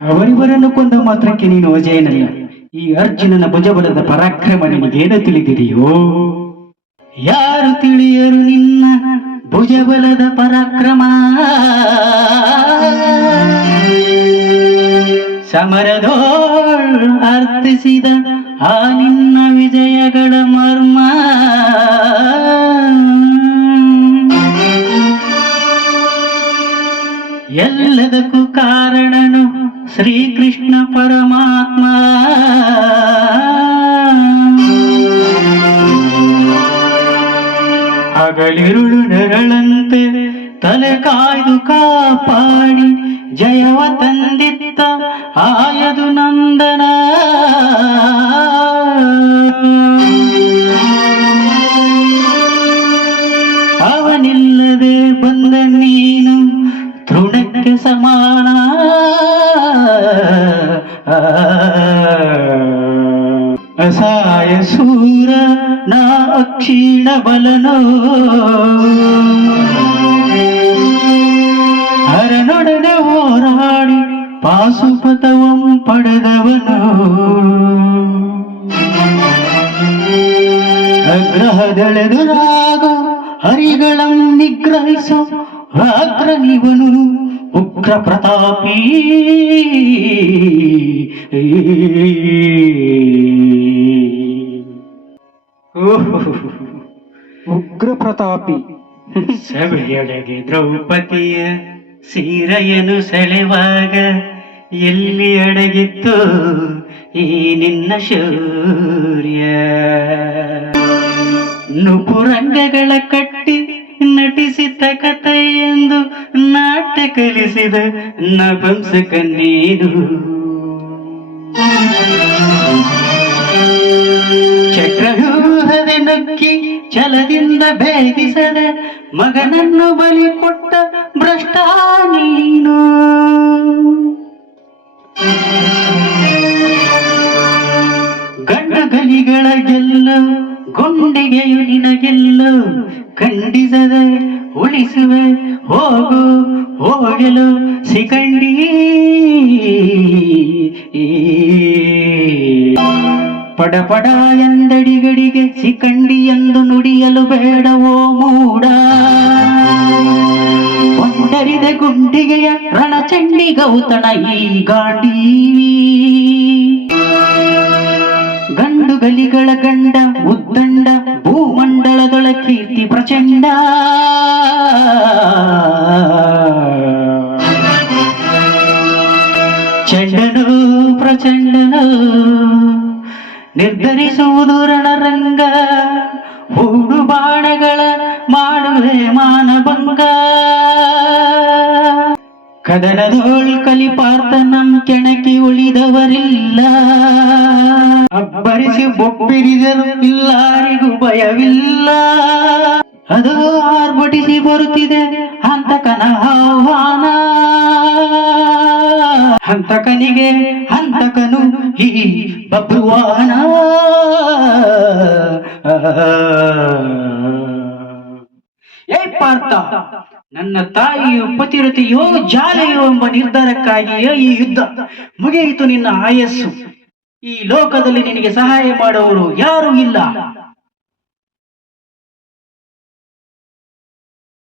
ಅವರಿವರನ್ನು ಕೊಂದ ಮಾತ್ರಕ್ಕೆ ನೀನು ಅಜಯನಲ್ಲ. ಈ ಅರ್ಜುನನ ಭುಜಬಲದ ಪರಾಕ್ರಮ ನಿನಗೇನು ತಿಳಿದಿದೆಯೋ? ಯಾರು ತಿಳಿಯರು ನಿನ್ನ ಭುಜಬಲದ ಪರಾಕ್ರಮ? ಸಮರದೋಳ್ ಅರ್ಥಿಸಿದ ಆ ನಿನ್ನ ವಿಜಯಗಳ ಮರ್ಮ. ಎಲ್ಲದಕ್ಕೂ ಕಾರಣನು ಶ್ರೀಕೃಷ್ಣ ಪರಮಾತ್ಮ. ಹಗಲಿರುಳು ನೆರಳಂತೆ ತಲೆ ಕಾಯ್ದು ಕಾಪಾಡಿ ಜಯವ ತಂದಿತ್ತ ಆಯದು ನಂದನ. ಅವನಿಲ್ಲದೆ ಬಂದ ನೀನು ತೃಣಕ್ಕೆ ಸಮಾನ. ಅಸಾಯ ಸೂರ ನಾ ಅಕ್ಷೀಣ ಬಲನೋ, ಹರನೊಡನೆ ಹೋರಾಡಿ ಪಾಸುಪತವಂ ಪಡೆದವನು. ಅಗ್ರಹದೆಳೆದುರಾಗೋ ಹರಿಗಳಂ ನಿಗ್ರಹಿಸೋ ಅಗ್ರನಿವನು ಉಗ್ರ ಪ್ರತಾಪಿ. ಉಗ್ರ ಪ್ರತಾಪಿ. ಸಭೆಯೊಳಗೆ ದ್ರೌಪದಿಯ ಸೀರೆಯನ್ನು ಸೆಳೆವಾಗ ಎಲ್ಲಿ ಅಡಗಿತ್ತು ಈ ನಿನ್ನ ಶೌರ್ಯ? ನುಪುರಂಗಗಳ ಕಟ್ಟಿ ನಟಿಸಿದ ಕಥೆ ಎಂದು ನಾಟ್ಯ ಕಲಿಸಿದ ನಪುಂಸಕ ನೀನು. ಚಕ್ರವ್ಯೂಹದ ನಕ್ಕಿ ಛಲದಿಂದ ಭೇದಿಸದ ಮಗನನ್ನು ಬಲಿ ಕೊಟ್ಟ ಭ್ರಷ್ಟ ನೀನು. ಗಂಡು ಗಲಿಗಳ ಗೆಲ್ಲ ಗುಂಡಿಗೆಯು ನಿನಗೆಲ್ಲ ಖಂಡಿಸದೆ ಉಳಿಸುವೆ ಹೋಗು ಹೋಗಲು ಸಿಕಂಡಿ. ಪಡಪಡ ಎಂದಡಿಗಡಿಗೆ ಸಿಕಂಡಿ ಎಂದು ನುಡಿಯಲು ಬೇಡವೋ ಮೂಡ. ಒಂದರಿದ ಗುಂಡಿಗೆಯ ರಣಚಂಡಿ ಗೌತಣ ಈ ಗಾಂಡೀವಿ. ಗಂಡು ಗಲಿಗಳ ಗಂಡ ಉದ್ದಂಡ ಭೂಮಂಡಲದೊಳ ಕೀರ್ತಿ ಪ್ರಚಂಡ. ಚಂಡನು ಪ್ರಚಂಡನು ನಿರ್ಧರಿಸುವುದು ರಣರಂಗ. ಹೂಡು ಬಾಣಗಳ ಮಾಡುವೆ ಮಾನಭಂಗ. ಕದನದೋಳ್ ಕಲಿಪಾರ್ಥನಂ ಕೆಣಕಿ ಉಳಿದವರಿಲ್ಲ. ಅಬ್ಬರಿಸಿ ಬೊಬ್ಬಿರಿದರು ಇಲ್ಲಾರಿಗೂ ಭಯವಿಲ್ಲ. ಅದು ಆರ್ಭಟಿಸಿ ಬರುತ್ತಿದೆ ಹಂತಕನ ಆಹ್ವಾನ. ಹಂತಕನಿಗೆ ಹಂತಕನು ಈ ಬಬ್ರುವಾನ. ಏ ಪಾರ್ಥ, ನನ್ನ ತಾಯಿಯು ಪತಿರತೆಯೋ ಜಾಲೆಯೋ ಎಂಬ ನಿರ್ಧಾರಕ್ಕಾಗಿಯೋ ಈ ಯುದ್ಧ. ಮುಗಿಯಿತು ನಿನ್ನ ಆಯಸ್ಸು. ಈ ಲೋಕದಲ್ಲಿ ನಿನಗೆ ಸಹಾಯ ಮಾಡುವವರು ಯಾರೂ ಇಲ್ಲ.